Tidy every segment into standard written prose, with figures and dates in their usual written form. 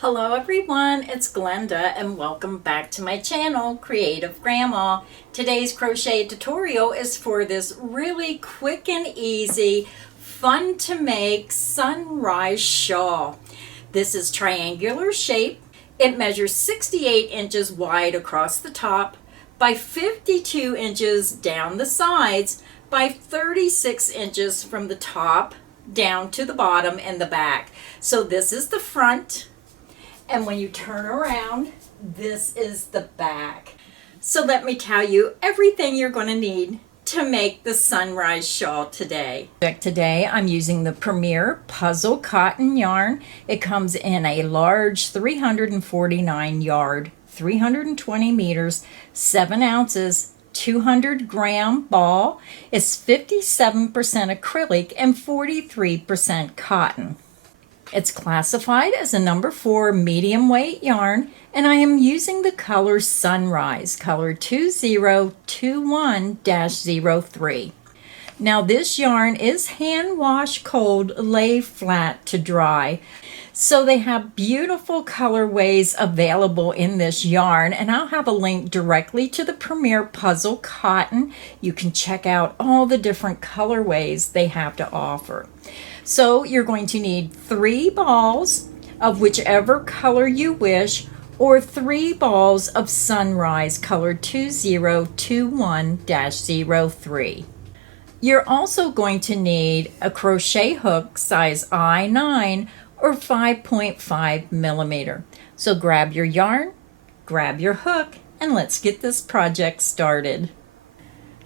Hello everyone, it's Glenda and welcome back to my channel, Creative Grandma. Today's crochet tutorial is for this really quick and easy, fun to make sunrise shawl. This is triangular shape. It measures 68 inches wide across the top by 52 inches down the sides by 36 inches from the top down to the bottom and the back. So this is the front. And when you turn around, this is the back. So let me tell you everything you're going to need to make the sunrise shawl today. Today I'm using the Premier Puzzle Cotton yarn. It comes in a large 349 yard, 320 meters, 7 ounces, 200-gram ball. It's 57% acrylic and 43% cotton. It's classified as a number 4 medium weight yarn, and I am using the color Sunrise, color 2021-03. Now this yarn is hand wash cold, lay flat to dry. So they have beautiful colorways available in this yarn, and I'll have a link directly to the Premier Puzzle Cotton. You can check out all the different colorways they have to offer. So you're going to need 3 balls of whichever color you wish, or 3 balls of Sunrise color 2021-03. You're also going to need a crochet hook size I9 or 5.5 millimeter. So grab your yarn, grab your hook, and let's get this project started.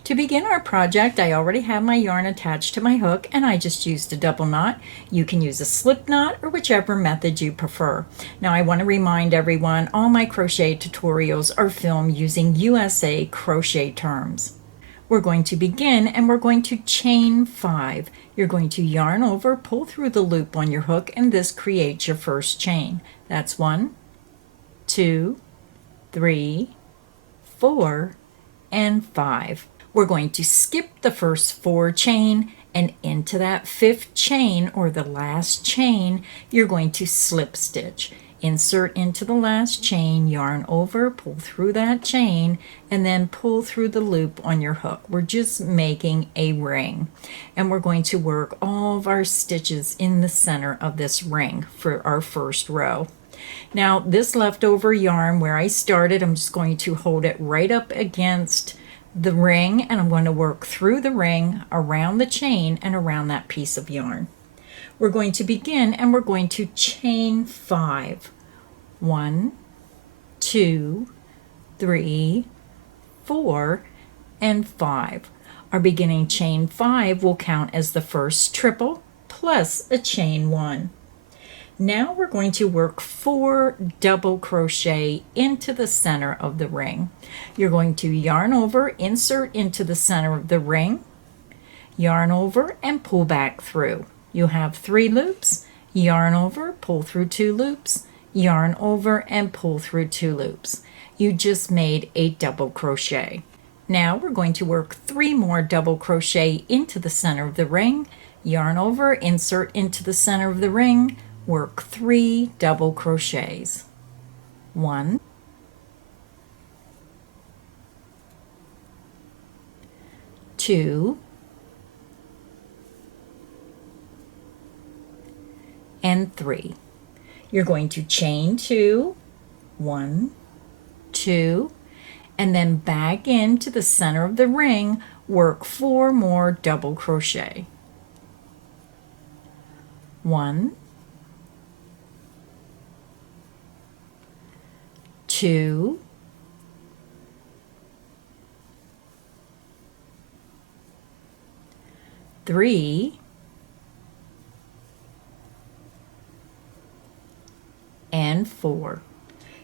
To begin our project, I already have my yarn attached to my hook and I just used a double knot. You can use a slip knot or whichever method you prefer. Now I want to remind everyone all my crochet tutorials are filmed using USA crochet terms. We're going to begin and we're going to chain 5. You're going to yarn over, pull through the loop on your hook, and this creates your first chain. That's 1, 2, 3, 4, and 5. We're going to skip the first 4 chain, and into that 5th chain or the last chain you're going to slip stitch. Insert into the last chain, yarn over, pull through that chain, and then pull through the loop on your hook. We're just making a ring, and we're going to work all of our stitches in the center of this ring for our first row. Now this leftover yarn where I started, I'm just going to hold it right up against the ring, and I'm going to work through the ring, around the chain, and around that piece of yarn. We're going to begin and we're going to chain 5. 1, 2, 3, 4, and 5. Our beginning chain 5 will count as the first triple plus a chain 1. Now we're going to work 4 double crochet into the center of the ring. You're going to yarn over, insert into the center of the ring, yarn over, and pull back through. You have 3 loops, yarn over, pull through 2 loops, yarn over, and pull through 2 loops. You just made a double crochet. Now we're going to work 3 more double crochet into the center of the ring, yarn over, insert into the center of the ring, work 3 double crochets. 1, 2, and 3. You're going to chain 2, 1, 2, and then back into the center of the ring, work 4 more double crochet. 1, 2, three, and 4.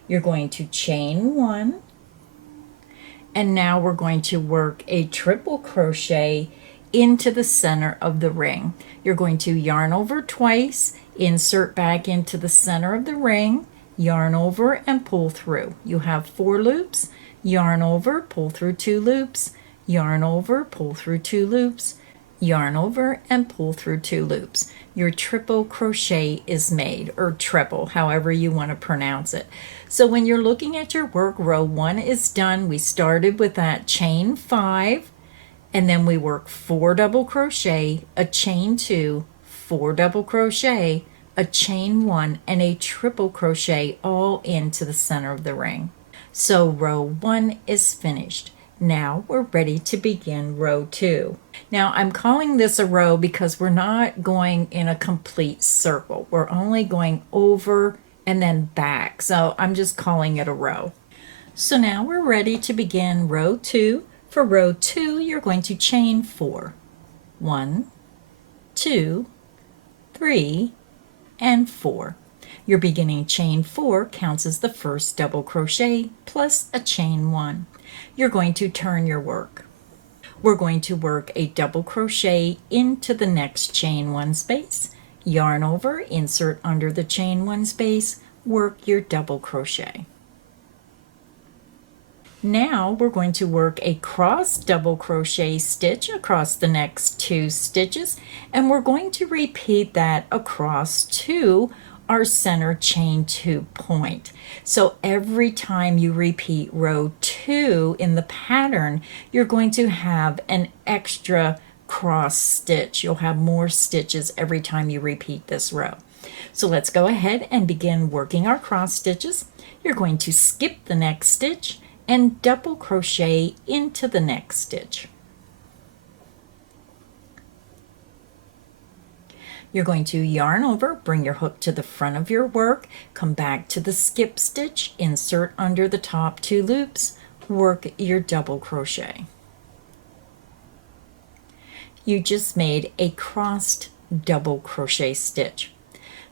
You're going to chain 1, and now we're going to work a triple crochet into the center of the ring. You're going to yarn over twice, insert back into the center of the ring, yarn over, and pull through. You have 4 loops, yarn over, pull through 2 loops, yarn over, pull through 2 loops, Yarn over and pull through 2 loops. Your triple crochet is made, or treble, however you want to pronounce it. So when you're looking at your work, row 1 is done. We started with that chain 5, and then we work 4 double crochet, a chain 2, 4 double crochet, a chain 1, and a triple crochet all into the center of the ring. So row 1 is finished. Now we're ready to begin row 2. Now I'm calling this a row because we're not going in a complete circle. We're only going over and then back. So I'm just calling it a row. So now we're ready to begin row 2. For row 2, you're going to chain 4. 1, 2, 3, and 4. Your beginning chain 4 counts as the first double crochet plus a chain 1. You're going to turn your work. We're going to work a double crochet into the next chain 1 space, yarn over, insert under the chain 1 space, work your double crochet. Now we're going to work a cross double crochet stitch across the next 2 stitches, and we're going to repeat that across to our center chain 2 point. So every time you repeat row 2 in the pattern, you're going to have an extra cross stitch. You'll have more stitches every time you repeat this row. So let's go ahead and begin working our cross stitches. You're going to skip the next stitch and double crochet into the next stitch. You're going to yarn over, bring your hook to the front of your work, come back to the skip stitch, insert under the top 2 loops, work your double crochet. You just made a crossed double crochet stitch.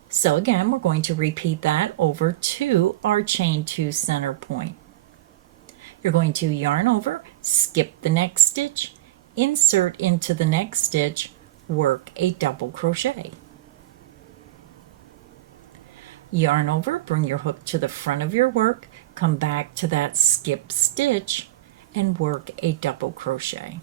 So again, we're going to repeat that over to our chain 2 center point. You're going to yarn over, skip the next stitch, insert into the next stitch, work a double crochet. Yarn over, bring your hook to the front of your work, come back to that skip stitch, and work a double crochet.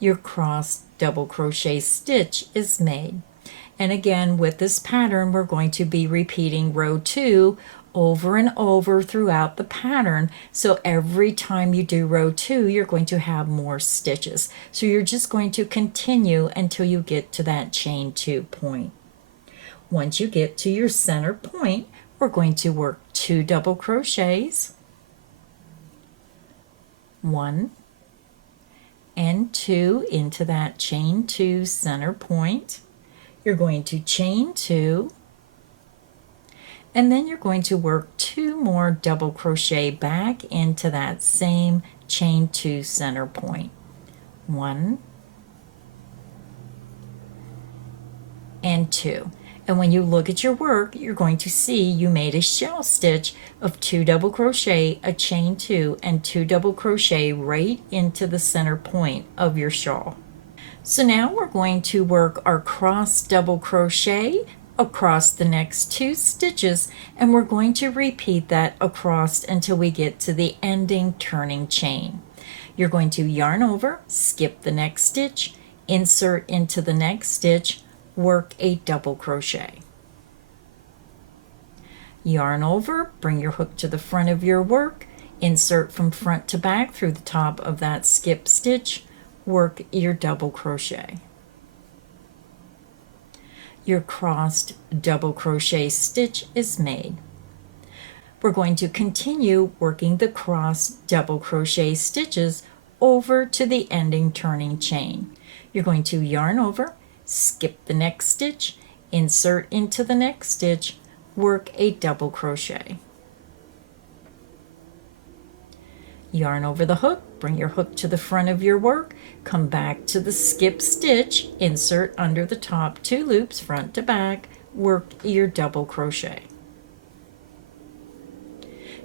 Your cross double crochet stitch is made. And again, with this pattern, we're going to be repeating row 2 over and over throughout the pattern. So every time you do row 2, you're going to have more stitches. So you're just going to continue until you get to that chain 2 point. Once you get to your center point, we're going to work 2 double crochets, 1 and 2 into that chain 2 center point. You're going to chain 2, and then you're going to work 2 more double crochet back into that same chain 2 center point. 1 and 2. And when you look at your work, you're going to see you made a shell stitch of 2 double crochet, a chain 2, and 2 double crochet right into the center point of your shawl. So now we're going to work our cross double crochet across the next 2 stitches, and we're going to repeat that across until we get to the ending turning chain. You're going to yarn over, skip the next stitch, insert into the next stitch, work a double crochet. Yarn over, bring your hook to the front of your work, insert from front to back through the top of that skip stitch, work your double crochet. Your crossed double crochet stitch is made. We're going to continue working the crossed double crochet stitches over to the ending turning chain. You're going to yarn over, skip the next stitch, insert into the next stitch, work a double crochet. Yarn over the hook, bring your hook to the front of your work, come back to the skip stitch, insert under the top 2 loops front to back, work your double crochet.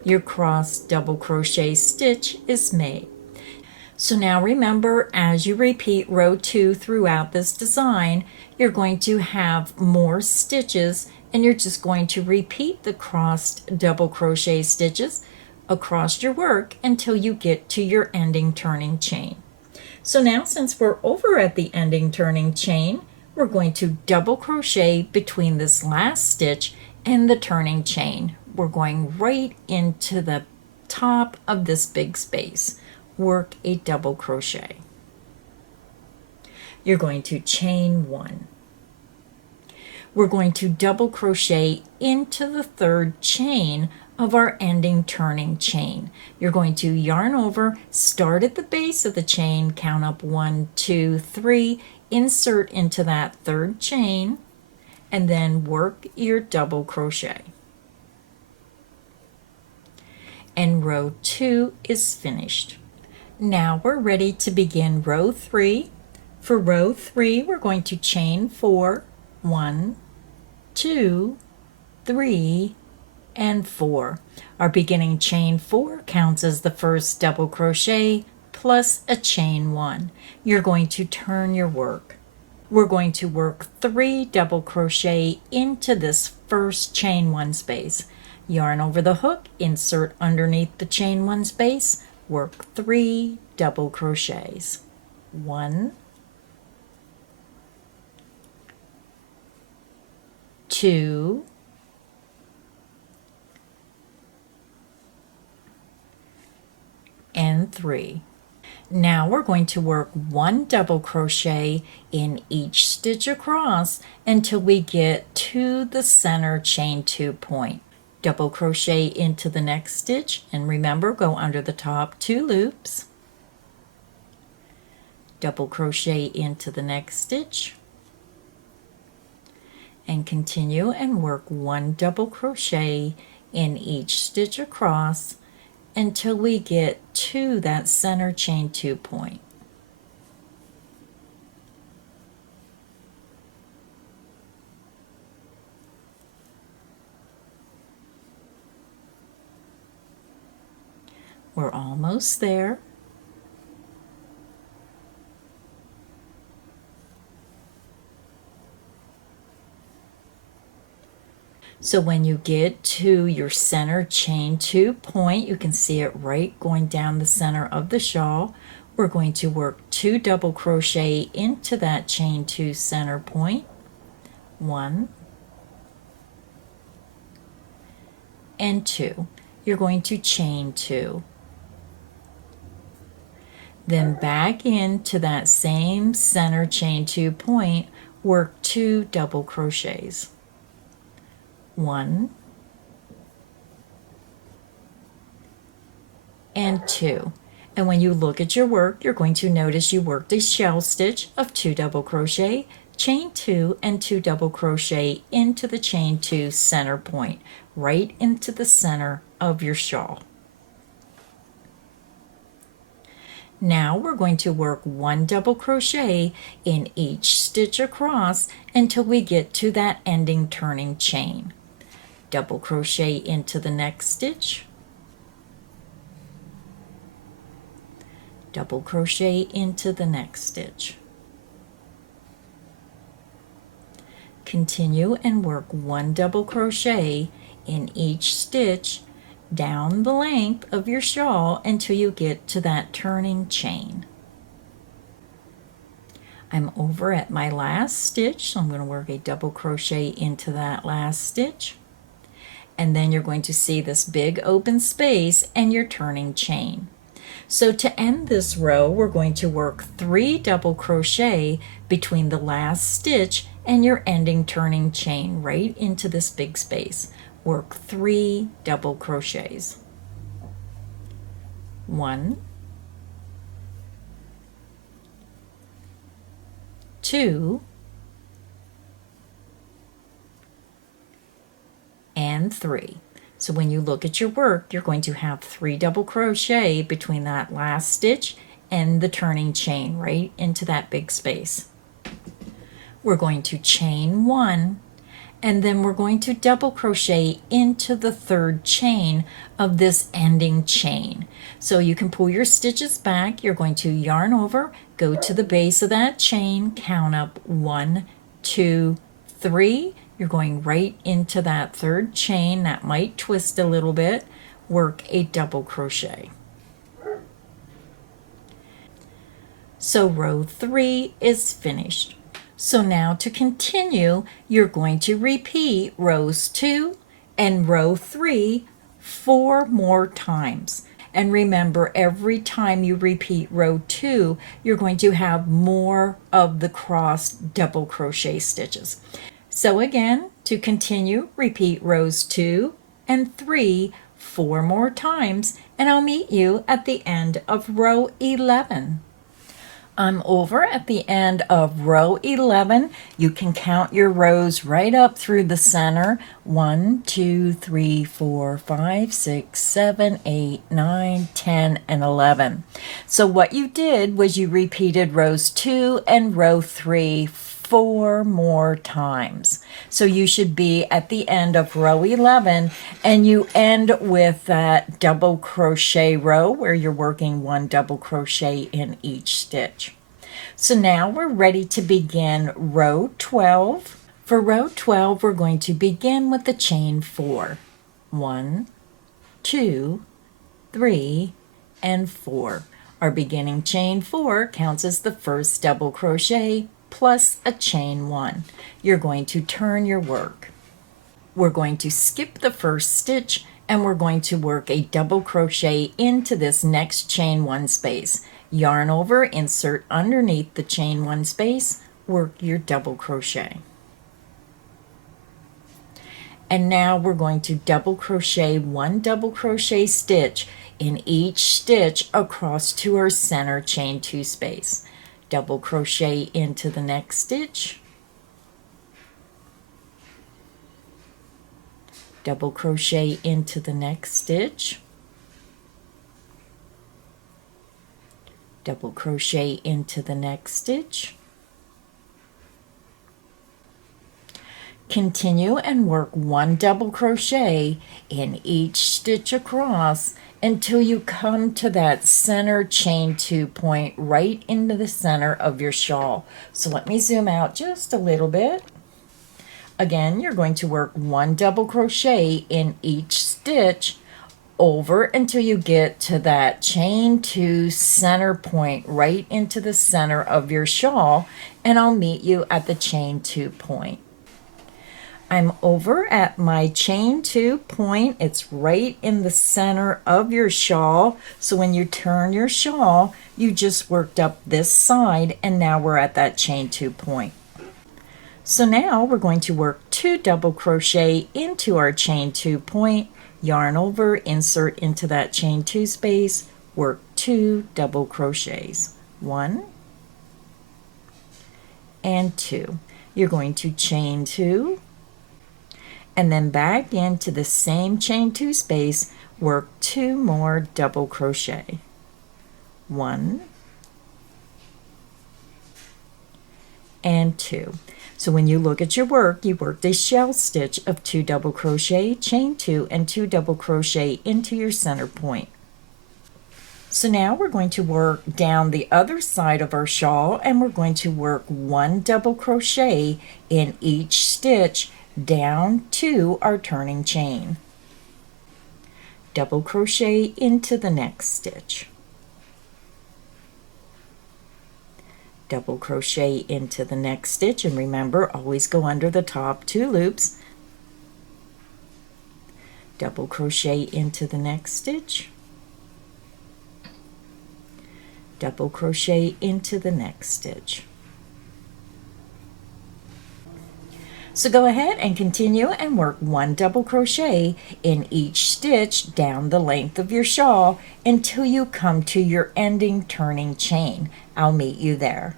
Your cross double crochet stitch is made. So now remember, as you repeat row 2 throughout this design, you're going to have more stitches, and you're just going to repeat the crossed double crochet stitches across your work until you get to your ending turning chain. So now, since we're over at the ending turning chain, we're going to double crochet between this last stitch and the turning chain. We're going right into the top of this big space. Work a double crochet. You're going to chain one. We're going to double crochet into the third chain of our ending turning chain. You're going to yarn over, start at the base of the chain, count up 1, 2, 3, insert into that third chain, and then work your double crochet. And row 2 is finished. Now we're ready to begin row 3. For row 3, we're going to chain 4, 1, 2, 3, and 4. Our beginning chain 4 counts as the first double crochet plus a chain 1. You're going to turn your work. We're going to work 3 double crochet into this first chain 1 space. Yarn over the hook, insert underneath the chain 1 space, work 3 double crochets. 1, 2, and 3. Now we're going to work 1 double crochet in each stitch across until we get to the center chain 2 point. Double crochet into the next stitch, and remember, go under the top 2 loops. Double crochet into the next stitch, and continue and work 1 double crochet in each stitch across until we get to that center chain 2 point. We're almost there. So when you get to your center chain 2 point, you can see it right going down the center of the shawl. We're going to work 2 double crochet into that chain 2 center point. 1 and 2. You're going to chain 2. Then back into that same center chain 2 point, work 2 double crochets. 1 and 2. And when you look at your work, you're going to notice you worked a shell stitch of 2 double crochet, chain 2, and 2 double crochet into the chain 2 center point, right into the center of your shawl. Now we're going to work 1 double crochet in each stitch across until we get to that ending turning chain. Double crochet into the next stitch, double crochet into the next stitch. Continue and work 1 double crochet in each stitch down the length of your shawl until you get to that turning chain. I'm over at my last stitch, so I'm going to work a double crochet into that last stitch. And then you're going to see this big open space and your turning chain. So to end this row, we're going to work 3 double crochet between the last stitch and your ending turning chain right into this big space. Work 3 double crochets. 1, 2, and 3. So when you look at your work, you're going to have 3 double crochet between that last stitch and the turning chain right into that big space. We're going to chain 1, and then we're going to double crochet into the third chain of this ending chain. So you can pull your stitches back. You're going to yarn over, go to the base of that chain, count up 1, 2, 3. You're going right into that third chain. That might twist a little bit. work a double crochet. So row 3 is finished. So now to continue, you're going to repeat rows 2 and row 3 4 more times. And remember, every time you repeat row 2, you're going to have more of the cross double crochet stitches. So again, to continue, repeat rows 2 and 3 4 more times, and I'll meet you at the end of row 11. I'm over at the end of row 11. You can count your rows right up through the center. 1, 2, 3, 4, 5, 6, 7, 8, 9, 10, and 11. So what you did was you repeated rows 2 and row 3 4 more times. So you should be at the end of row 11, and you end with that double crochet row where you're working 1 double crochet in each stitch. So now we're ready to begin row 12. For row 12, we're going to begin with the chain 4. 1, 2, 3, and 4. Our beginning chain 4 counts as the first double crochet plus a chain 1. You're going to turn your work. We're going to skip the first stitch and we're going to work a double crochet into this next chain 1 space. Yarn over, insert underneath the chain 1 space, work your double crochet. And now we're going to double crochet 1 double crochet stitch in each stitch across to our center chain 2 space. Double crochet into the next stitch, double crochet into the next stitch, double crochet into the next stitch. Continue and work 1 double crochet in each stitch across until you come to that center chain 2 point right into the center of your shawl. So let me zoom out just a little bit. Again, you're going to work 1 double crochet in each stitch over until you get to that chain 2 center point right into the center of your shawl, and I'll meet you at the chain 2 point. I'm over at my chain 2 point. It's right in the center of your shawl. So when you turn your shawl, you just worked up this side, and now we're at that chain 2 point. So now we're going to work 2 double crochet into our chain 2 point, yarn over, insert into that chain 2 space, work 2 double crochets. 1 and 2. You're going to chain 2, and then back into the same chain 2 space, work 2 more double crochet. 1 and 2. So when you look at your work, you worked a shell stitch of 2 double crochet, chain 2, and 2 double crochet into your center point. So now we're going to work down the other side of our shawl, and we're going to work 1 double crochet in each stitch down to our turning chain. Double crochet into the next stitch. Double crochet into the next stitch, and remember, always go under the top 2 loops. Double crochet into the next stitch. Double crochet into the next stitch. So go ahead and continue and work 1 double crochet in each stitch down the length of your shawl until you come to your ending turning chain. I'll meet you there.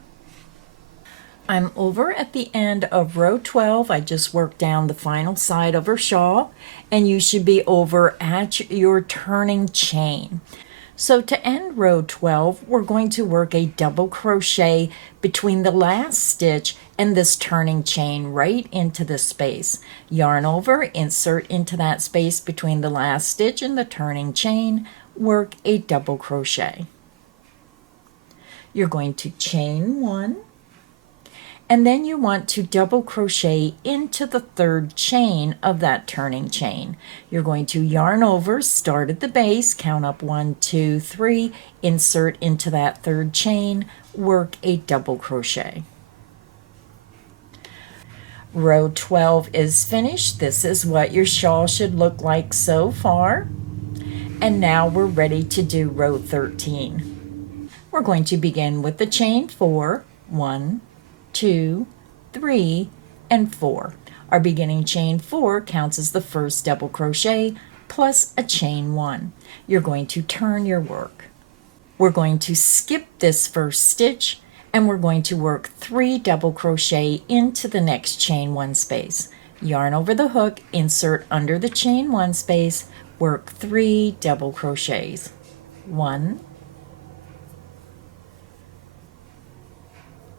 I'm over at the end of row 12. I just worked down the final side of our shawl, and you should be over at your turning chain. So to end row 12, we're going to work a double crochet between the last stitch and this turning chain right into the space. Yarn over, insert into that space between the last stitch and the turning chain, work a double crochet. You're going to chain 1, And then you want to double crochet into the third chain of that turning chain. You're going to yarn over, start at the base, count up 1, 2, 3, insert into that third chain, work a double crochet. Row 12 is finished. This is what your shawl should look like so far. And now we're ready to do row 13. We're going to begin with the chain 4, 1, 2, 3, and 4. Our beginning chain 4 counts as the first double crochet plus a chain 1. You're going to turn your work. We're going to skip this first stitch and we're going to work 3 double crochet into the next chain 1 space. Yarn over the hook, insert under the chain 1 space, work 3 double crochets. 1,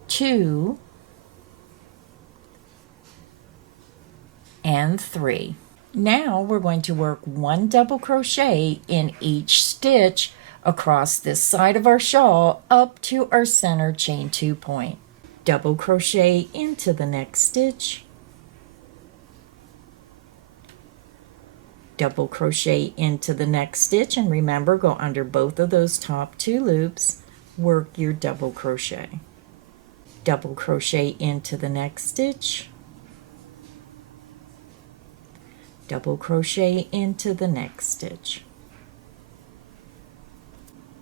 2, and 3. Now we're going to work 1 double crochet in each stitch across this side of our shawl up to our center chain 2 point. Double crochet into the next stitch, double crochet into the next stitch, and remember, go under both of those top 2 loops, work your double crochet. Double crochet into the next stitch, double crochet into the next stitch.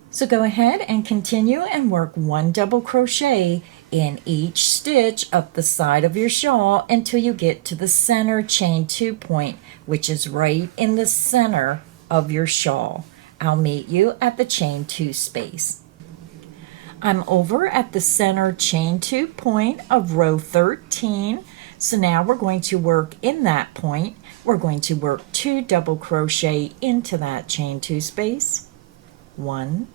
So go ahead and continue and work 1 double crochet in each stitch up the side of your shawl until you get to the center chain 2 point, which is right in the center of your shawl. I'll meet you at the chain 2 space. I'm over at the center chain 2 point of row 13. So now we're going to work in that point. We're going to work 2 double crochet into that chain 2 space. 1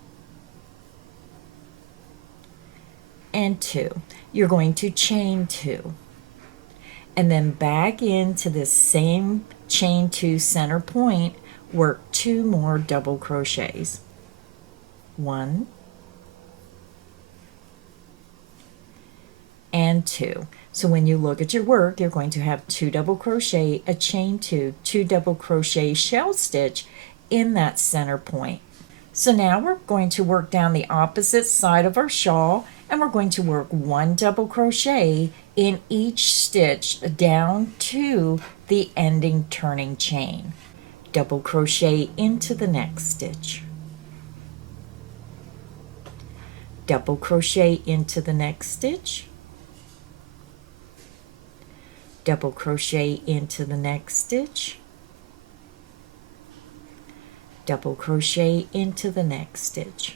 and 2. You're going to chain 2 and then back into this same chain 2 center point, work 2 more double crochets. 1 and 2. So when you look at your work, you're going to have 2 double crochet, a chain 2, 2 double crochet shell stitch in that center point. So now we're going to work down the opposite side of our shawl and we're going to work 1 double crochet in each stitch down to the ending turning chain. Double crochet into the next stitch. Double crochet into the next stitch. Double crochet into the next stitch, double crochet into the next stitch.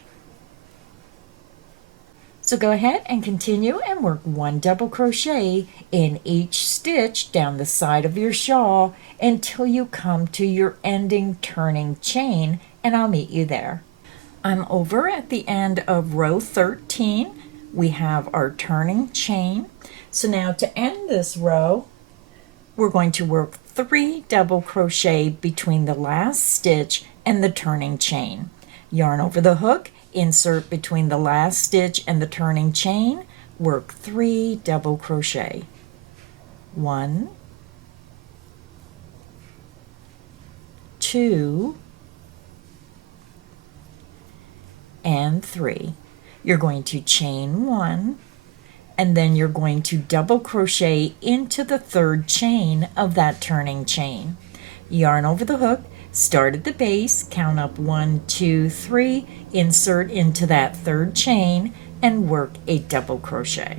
So go ahead and continue and work 1 double crochet in each stitch down the side of your shawl until you come to your ending turning chain, and I'll meet you there. I'm over at the end of row 13. We have our turning chain. So now to end this row, we're going to work 3 double crochet between the last stitch and the turning chain. Yarn over the hook, insert between the last stitch and the turning chain, work 3 double crochet. 1, 2, and 3. You're going to chain 1, and then you're going to double crochet into the third chain of that turning chain. Yarn over the hook, start at the base, count up 1, 2, 3, insert into that third chain, and work a double crochet.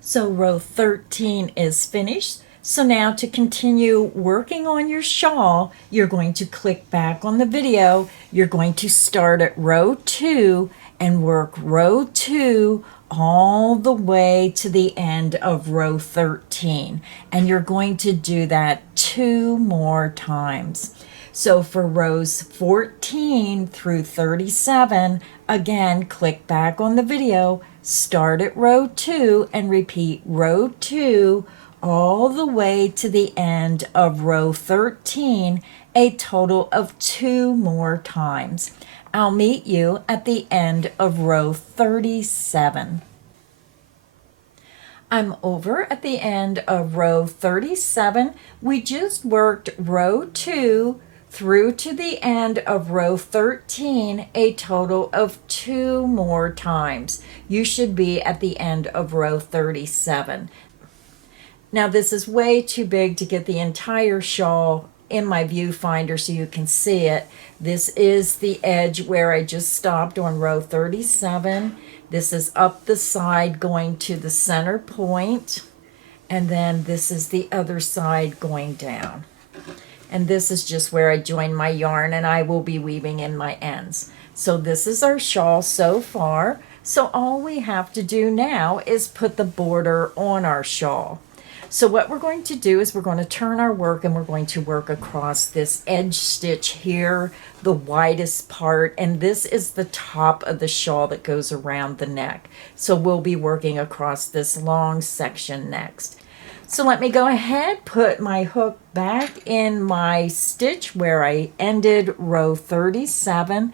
So row 13 is finished. So now to continue working on your shawl, you're going to click back on the video. You're going to start at row 2 and work row 2 all the way to the end of row 13. And you're going to do that 2 more times. So for rows 14 through 37, again, click back on the video, start at row 2 and repeat row 2 all the way to the end of row 13, a total of 2 more times. I'll meet you at the end of row 37. I'm over at the end of row 37. We just worked row 2 through to the end of row 13 a total of 2 more times. You should be at the end of row 37. Now this is way too big to get the entire shawl in my viewfinder so you can see it. This is the edge where I just stopped on row 37. This is up the side going to the center point, and then this is the other side going down. And this is just where I join my yarn, and I will be weaving in my ends. So this is our shawl so far. So all we have to do now is put the border on our shawl. So what we're going to do is we're going to turn our work, and we're going to work across this edge stitch here, the widest part, and this is the top of the shawl that goes around the neck. So we'll be working across this long section next. So let me go ahead, put my hook back in my stitch where I ended row 37.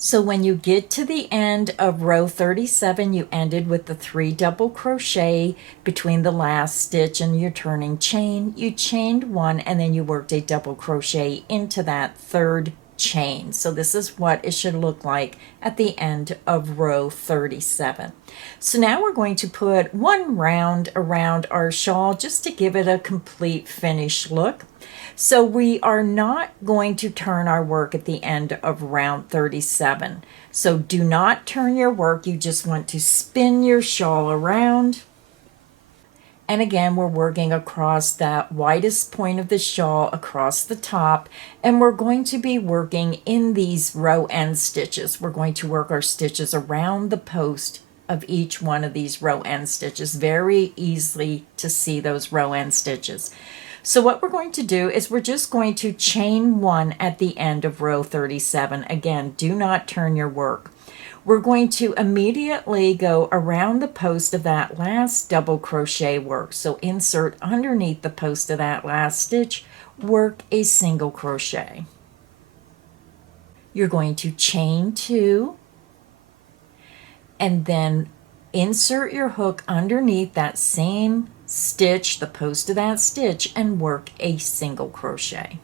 So when you get to the end of row 37, you ended with the 3 double crochet between the last stitch and your turning chain. You chained 1, and then you worked a double crochet into that 3rd chain. So this is what it should look like at the end of row 37. So now we're going to put 1 round around our shawl just to give it a complete finished look. So we are not going to turn our work at the end of round 37. So do not turn your work. You just want to spin your shawl around. And again, we're working across that widest point of the shawl across the top, and we're going to be working in these row end stitches. We're going to work our stitches around the post of each one of these row end stitches. Very easily to see those row end stitches. So what we're going to do is we're just going to chain 1 at the end of row 37. Again, do not turn your work. We're going to immediately go around the post of that last double crochet work. So insert underneath the post of that last stitch, work a single crochet. You're going to chain 2, and then insert your hook underneath that same stitch, the post of that stitch, and work a single crochet.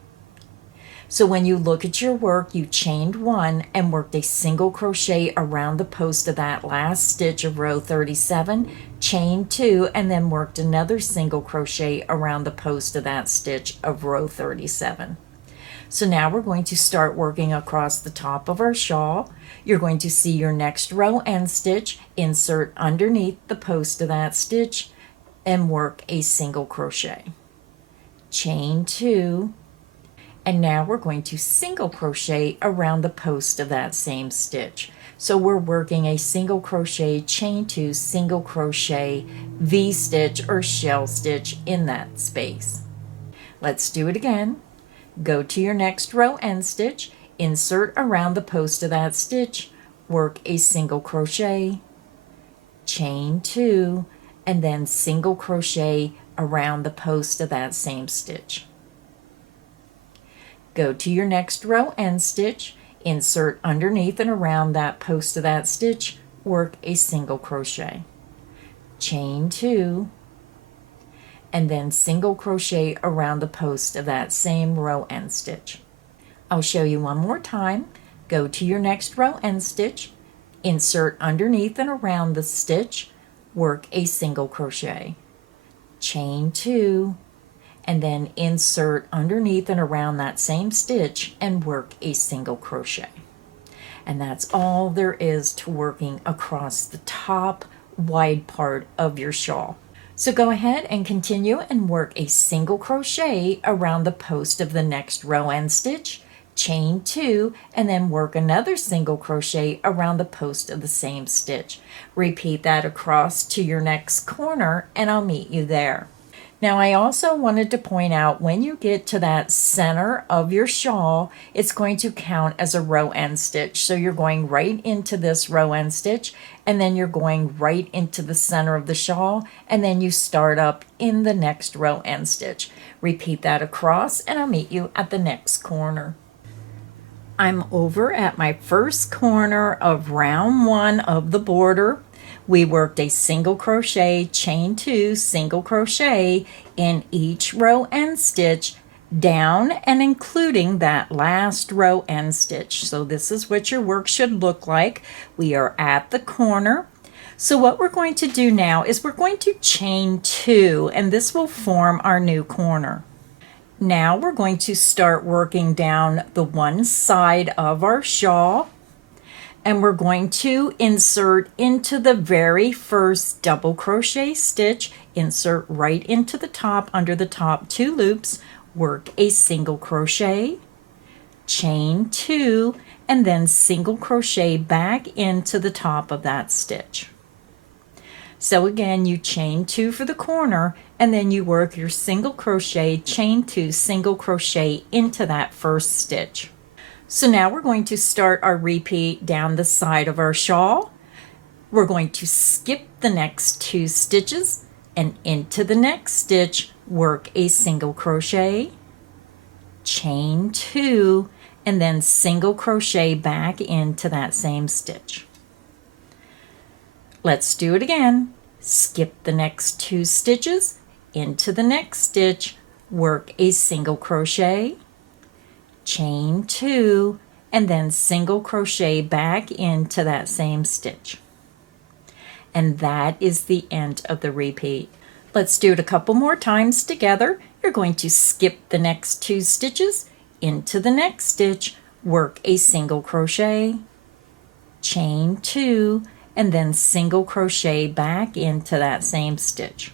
So when you look at your work, you chained 1 and worked a single crochet around the post of that last stitch of row 37, chained 2, and then worked another single crochet around the post of that stitch of row 37. So now we're going to start working across the top of our shawl. You're going to see your next row end stitch, insert underneath the post of that stitch, and work a single crochet. Chain 2, and now we're going to single crochet around the post of that same stitch. So we're working a single crochet, chain 2, single crochet, V-stitch or shell stitch in that space. Let's do it again. Go to your next row end stitch, insert around the post of that stitch, work a single crochet, chain 2, and then single crochet around the post of that same stitch. Go to your next row end stitch, insert underneath and around that post of that stitch, work a single crochet, chain 2, and then single crochet around the post of that same row end stitch. I'll show you one more time. Go to your next row end stitch, insert underneath and around the stitch, work a single crochet, chain 2, and then insert underneath and around that same stitch and work a single crochet. And that's all there is to working across the top wide part of your shawl. So go ahead and continue and work a single crochet around the post of the next row end stitch, chain 2, and then work another single crochet around the post of the same stitch. Repeat that across to your next corner, and I'll meet you there. Now I also wanted to point out, when you get to that center of your shawl, it's going to count as a row end stitch. So you're going right into this row end stitch, and then you're going right into the center of the shawl, and then you start up in the next row end stitch. Repeat that across, and I'll meet you at the next corner. I'm over at my first corner of round 1 of the border. We worked a single crochet, chain 2, single crochet in each row end stitch down and including that last row end stitch. So this is what your work should look like. We are at the corner. So what we're going to do now is we're going to chain 2, and this will form our new corner. Now we're going to start working down the one side of our shawl, and we're going to insert into the very first double crochet stitch, insert right into the top under the top 2 loops, work a single crochet, chain 2, and then single crochet back into the top of that stitch. So again, you chain 2 for the corner, and then you work your single crochet, chain 2, single crochet into that first stitch. So now we're going to start our repeat down the side of our shawl. We're going to skip the next 2 stitches and into the next stitch, work a single crochet, chain 2, and then single crochet back into that same stitch. Let's do it again. Skip the next 2 stitches, into the next stitch, work a single crochet, chain 2, and then single crochet back into that same stitch. And that is the end of the repeat. Let's do it a couple more times together. You're going to skip the next 2 stitches, into the next stitch, work a single crochet, chain 2, and then single crochet back into that same stitch.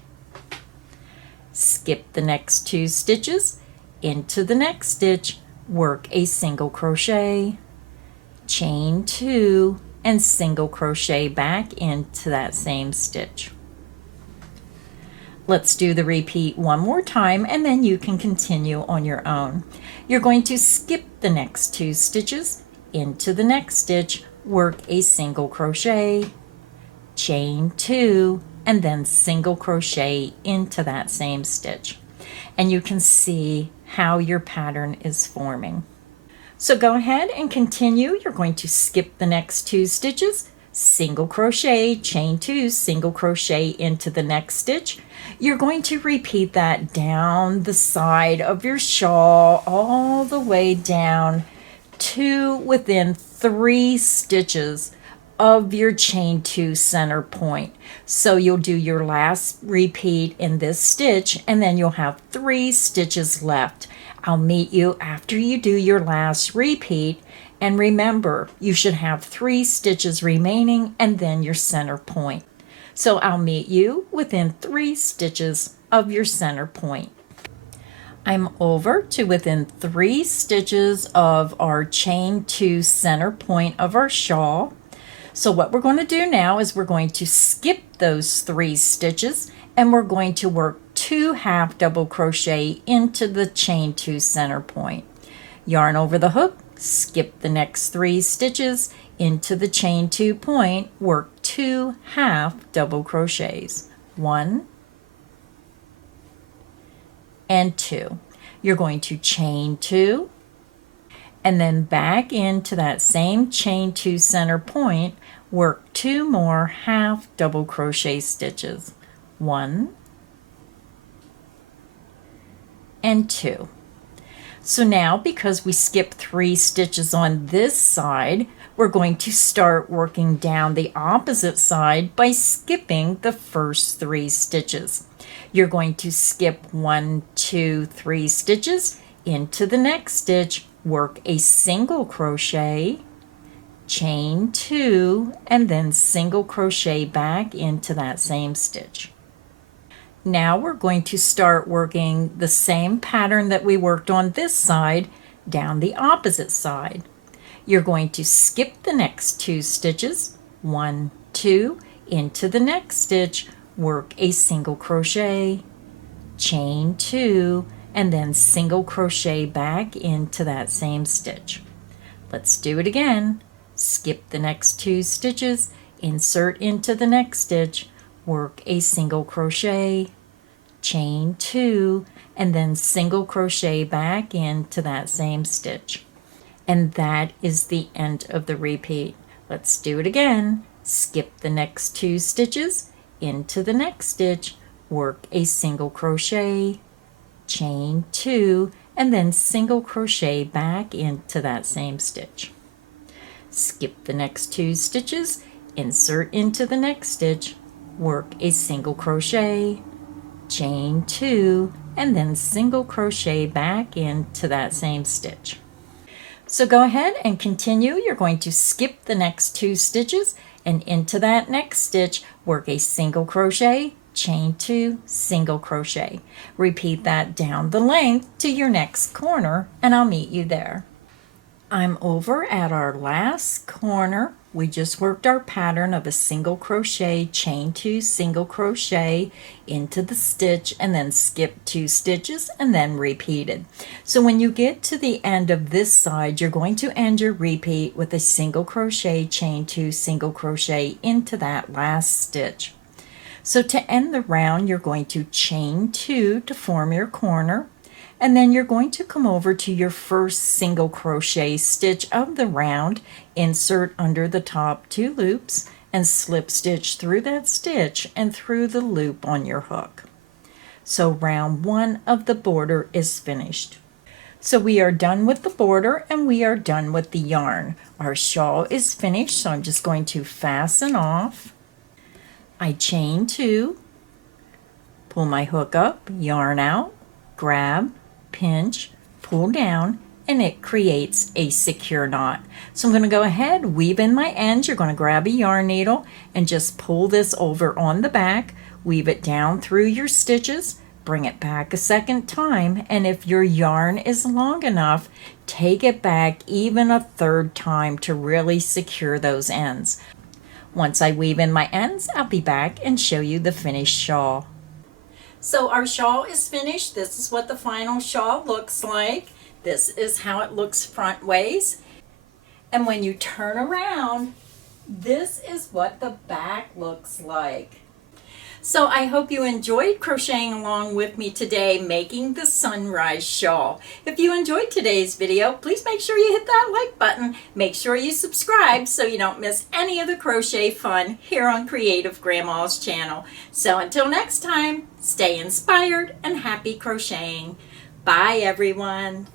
Skip the next 2 stitches, into the next stitch, work a single crochet, chain 2, and single crochet back into that same stitch. Let's do the repeat one more time, and then you can continue on your own. You're going to skip the next 2 stitches, into the next stitch, work a single crochet, chain 2, and then single crochet into that same stitch. And you can see how your pattern is forming. So go ahead and continue. You're going to skip the next 2 stitches, single crochet, chain 2, single crochet into the next stitch. You're going to repeat that down the side of your shawl all the way down to within 3 stitches of your chain 2 center point. So you'll do your last repeat in this stitch, and then you'll have 3 stitches left. I'll meet you after you do your last repeat, and remember, you should have 3 stitches remaining and then your center point. So I'll meet you within 3 stitches of your center point. I'm over to within 3 stitches of our chain 2 center point of our shawl. So what we're going to do now is we're going to skip those 3 stitches, and we're going to work 2 half double crochet into the chain 2 center point. Yarn over the hook, skip the next 3 stitches into the chain 2 point, work 2 half double crochets, 1 and 2. You're going to chain 2 and then back into that same chain 2 center point, work 2 more half double crochet stitches, 1 and 2. So now, because we skipped 3 stitches on this side, we're going to start working down the opposite side by skipping the first 3 stitches. You're going to skip 1, 2, 3 stitches into the next stitch, work a single crochet, chain 2, and then single crochet back into that same stitch. Now we're going to start working the same pattern that we worked on this side down the opposite side. You're going to skip the next 2 stitches, 1, 2, into the next stitch, work a single crochet, chain 2, and then single crochet back into that same stitch. Let's do it again. Skip the next 2 stitches, insert into the next stitch, work a single crochet, chain 2, and then single crochet back into that same stitch. And that is the end of the repeat. Let's do it again. skip the next 2 stitches, into the next stitch, work a single crochet, chain 2, and then single crochet back into that same stitch. Skip the next 2 stitches, insert into the next stitch, work a single crochet, chain 2, and then single crochet back into that same stitch. So go ahead and continue. You're going to skip the next 2 stitches, and into that next stitch, work a single crochet, chain 2, single crochet. Repeat that down the length to your next corner, and I'll meet you there. I'm over at our last corner. We just worked our pattern of a single crochet, chain 2, single crochet into the stitch, and then skip 2 stitches and then repeated. So when you get to the end of this side, you're going to end your repeat with a single crochet, chain 2, single crochet into that last stitch. So to end the round, you're going to chain 2 to form your corner, and then you're going to come over to your first single crochet stitch of the round, insert under the top 2 loops, and slip stitch through that stitch and through the loop on your hook. So round 1 of the border is finished. So we are done with the border and we are done with the yarn. Our shawl is finished, so I'm just going to fasten off. I chain 2, pull my hook up, yarn out, grab, pinch, pull down, and it creates a secure knot. So I'm going to go ahead, weave in my ends. You're going to grab a yarn needle and just pull this over on the back, weave it down through your stitches, bring it back a second time, and if your yarn is long enough, take it back even a third time to really secure those ends. Once I weave in my ends, I'll be back and show you the finished shawl. So our shawl is finished. This is what the final shawl looks like. This is how it looks front ways. And when you turn around, this is what the back looks like. So I hope you enjoyed crocheting along with me today, making the sunrise shawl. If you enjoyed today's video, please make sure you hit that like button. Make sure you subscribe so you don't miss any of the crochet fun here on Creative Grandma's channel. So until next time, stay inspired and happy crocheting. Bye everyone.